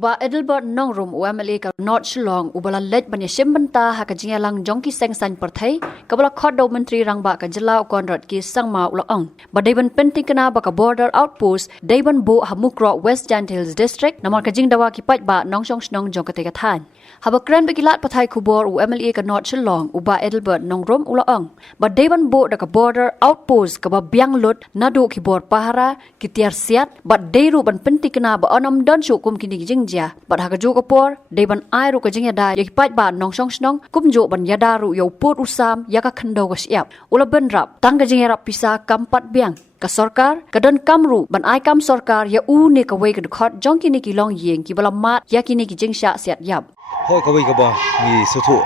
Uba Edelbert Nongrum UMLA ka North Shillong ubala lej banya shimbanta ha ka jingalang jongki sengsan perthai kabala khodo menteri rangba ka jela konrad ki sangma ulaong badaiban penting kana ba ka border outpost daiban bo ha mukro West Giant Hills district namar ka jingdawa ki pat ba nongsong snong jong ka te ka than haba kran begilat pathai kubor UMLA ka North Shillong uba Edelbert Nongrum ulaong badaiban bo da ka border outpost ka ba biang lut nadu ki bor pahara ki tiar siat bad deiru ban penting kana ba onam don sukum kini jingja bad ha ka jo ka por daiban ai ru ka jingya da ki pat ba nongsong snong kum jo ban yada ru yo pot usam ya ka khando ka siap ula benrap tang ka jingya rap pisa kampat biang ka sarkar kadon kamru ban ai kam sarkar ya u ne ka wei ka khot jong kini ki long yeng ki bala mat ya kini ki jingsha siat yap hoi ka wei ka ba ni sotu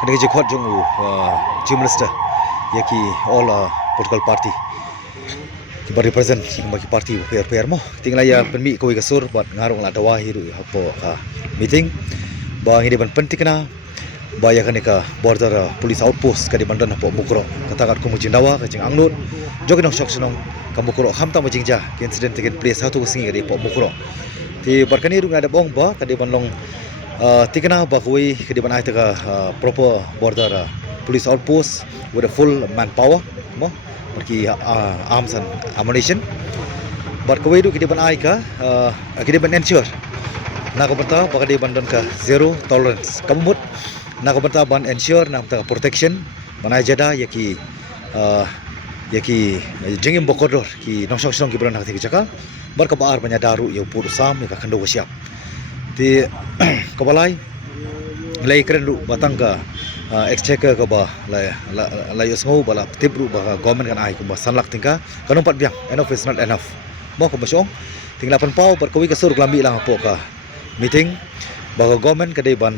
kada ki khot jong u chief minister ya ki all political party ki ba represent ki party per mo tingla ya penmi ko wei ka sur bat ngarung la dawa hiru hapo ka meeting ba ngi ban penting na ba ya ka border police outpost ka di bandan hapo mukro kata kat ko mu jindawa ka jing angnut joginong shoksunong ka mukro hamta mo jingja ki incident taken place hatu ko singi ka di po mukro ti barkani ru ngada bong ba ka di banlong tikana ba ko wei ka di ban ai ta proper border police outpost with a full manpower mo pergi arms and ammunition bar ko wedu kidi ban ai ka kidi ban ensure na ko banta baka di ban don ka zero tolerance kamut na ko banta ban ensure na ta protection banai jada yaki jingim bokodor ki nongsong song ki ban hakti jaka bar ka baar banya daru yo pur sam ka khando siap ti kabalai lai kren lu batang ka exchequer ka ba la yosngo bala tibru ba government kan ai ko ba sanlak tingka kanong pat biang enough is not enough mo ko basong tingla pan pau par kawi ka sur lambi lang po ka meeting ba government ka dai ban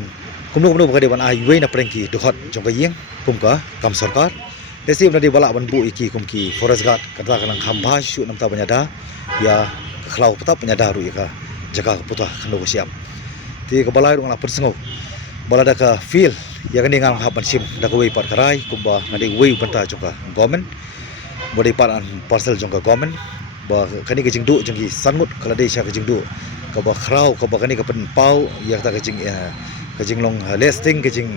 kumno ka dai ban ai we na prengki duhot jong ka yeng kum ka kam sarkar desib na di bala ban bu iki kum ki forest guard kata kanang khamba shu nam ta banyada ya khlau pata banyada ru ka jaga puta khando siap ti ka balai rung la persengo bala da ka feel ya kan ngang hapan sim da ko wei par karai kumba ngade wei banta joka government bodi paran parcel joka government ba kani ke jingdu jongki sanmut kala dei sha ke jingdu ka ba khrau ka ba kani ka pen pau ya ta ke jing long listing ke jing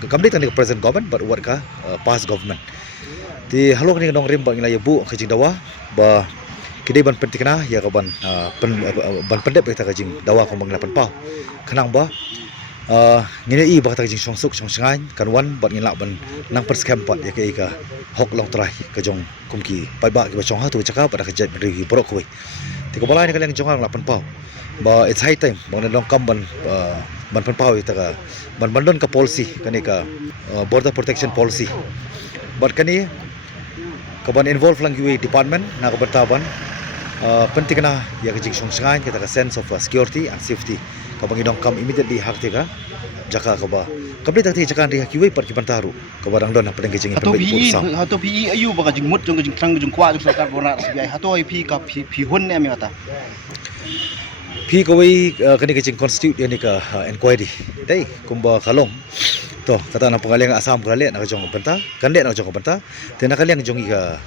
ka kamdi tan ke present government but what ka past government ti halo kani dong rim ba ngila bu ke jing dawa ba kidai ban pentikna ya ka ban pendep ta ke jing dawa ko bang lapan pau kanang ba ngine i bakta jing songsuk songsangai kan wan bat ngila ban nang perscam pat ya ke ka hok long trai ka jong kumki pai ba ki ba chong ha tu chaka pada ka jet ri borok koi ti ko balai ni kaleng jong la pan pau ba it's high time bang long kam ban pan pau ita ka ban bandon ka policy kani ka border protection policy bat kani ka ban involve lang ui department na ka bertaban penting na ya ka jing songsangai kita ka sense of security and safety ka bangidong kam immediately hak tika jaka ka ba kabli takti jaka ri kiwei par ki bantaru ka barang don padang kejing pen bai sam hato pi ayu ba jing mut jong jing trang jong kwa jong sarkar bona sbi hato ai pi ka pi hun ne mi kata pi ko wei kani kejing constitute yani ka inquiry dai kumba kalong to kata na pangaliang asam kale na jong banta kande na jong banta te na kaliang jong ka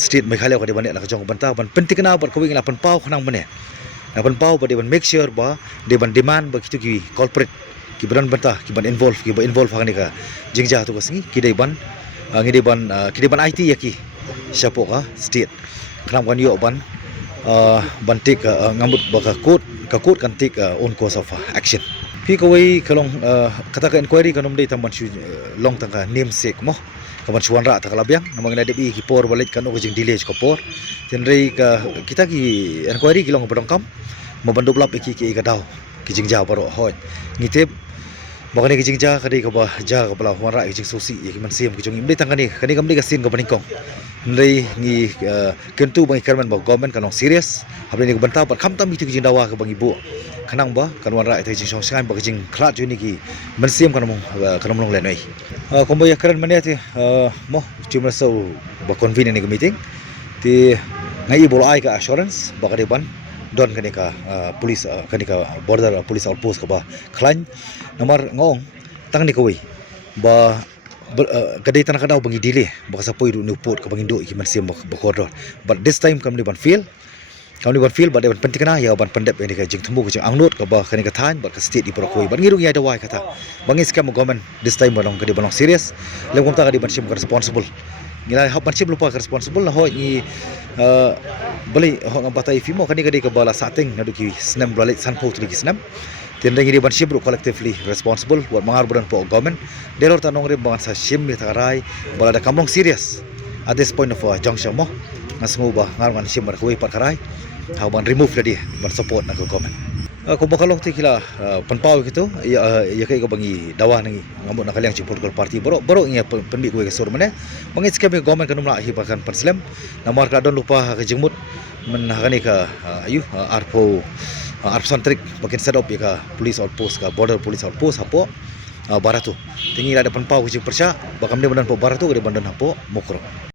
state meghalaya ka di ban na jong banta ban penting na par ko wei lapan pau khanang mane napan pau ba deban make sure ba deban demand ba kitu ki corporate ki ban banta ki ban involve hakani ka jingja tu ka singi ki deban IT yaki siapo ka state kram kan yo ban bantik ngambut ba ka kut kan tik on course of action pi ko wei kalong kata ka inquiry kanom dei tamban long tangka namesake mo kaban suanra ta kalabiang namang na debi ki por balik kan o jing delay ko por tenrei ka kita ki inquiry ki long bodong kam mabandu blap iki ki ka daw ki jingja baro hoi ngitep bakani ki jingja kadi ka ba ja ka bala huanra ki jing sosi ki man sim ki jong imdei tangani kani kamdei ka sin ka baningkong ndei ngi kentu bang ikarman ba government kanong serious habni ni banta par kham tam ki jing dawa ka bang ibu kanang ba kanwan ra ite jing song sangai ba jing khlat juni ki man sim kanong long lenai kombo ya karan mane ti mo cuma so ba convenient ni meeting ti ngai bolo ai ka assurance ba ka ban don kani ka police kani ka border police outpost ka ba khlan nomor ngong tang ni koi ba kadai tanah kadau bangi delay baka sa poi nu port ka bangi do ki man sim ba koridor but this time kam ni ban feel Kau ni ban feel ban penting kana ya ban pendep ini ka jing tumbu ka angnut ka ba kani ka than ba ka state di prokoi ban ngirung ya da wai kata bangi scam government this time balong ka di balong serious lem kom ta ka di ban sim ka responsible ngilai hab ban sim lupa ka responsible la ho ni beli ho ngam batai fimo kani ka di ka bala sating na duki snam balik san po tu snam tin ring di ban sim collectively responsible buat mangar budan po government delor tanong ri bangan sa sim ni tarai bala da kamong serious at this point of junction mo ngasngu ba ngar sim ba kuwi par karai how ban remove tadi ban support nak komen ko bakalok ti kila panpau gitu ya kai ko bangi dawa nangi ngamut nak kaliang political party boro nya penbi ko ke sur mane bangi skeme government kanum la hi bakan perslam namar ka don lupa ka jengmut men hakani ka arpo arpsantrik bakin set up ya ka police outpost ka border police outpost hapo baratu tingi ada panpau ke persya bakam dia badan po baratu ke badan hapo mokro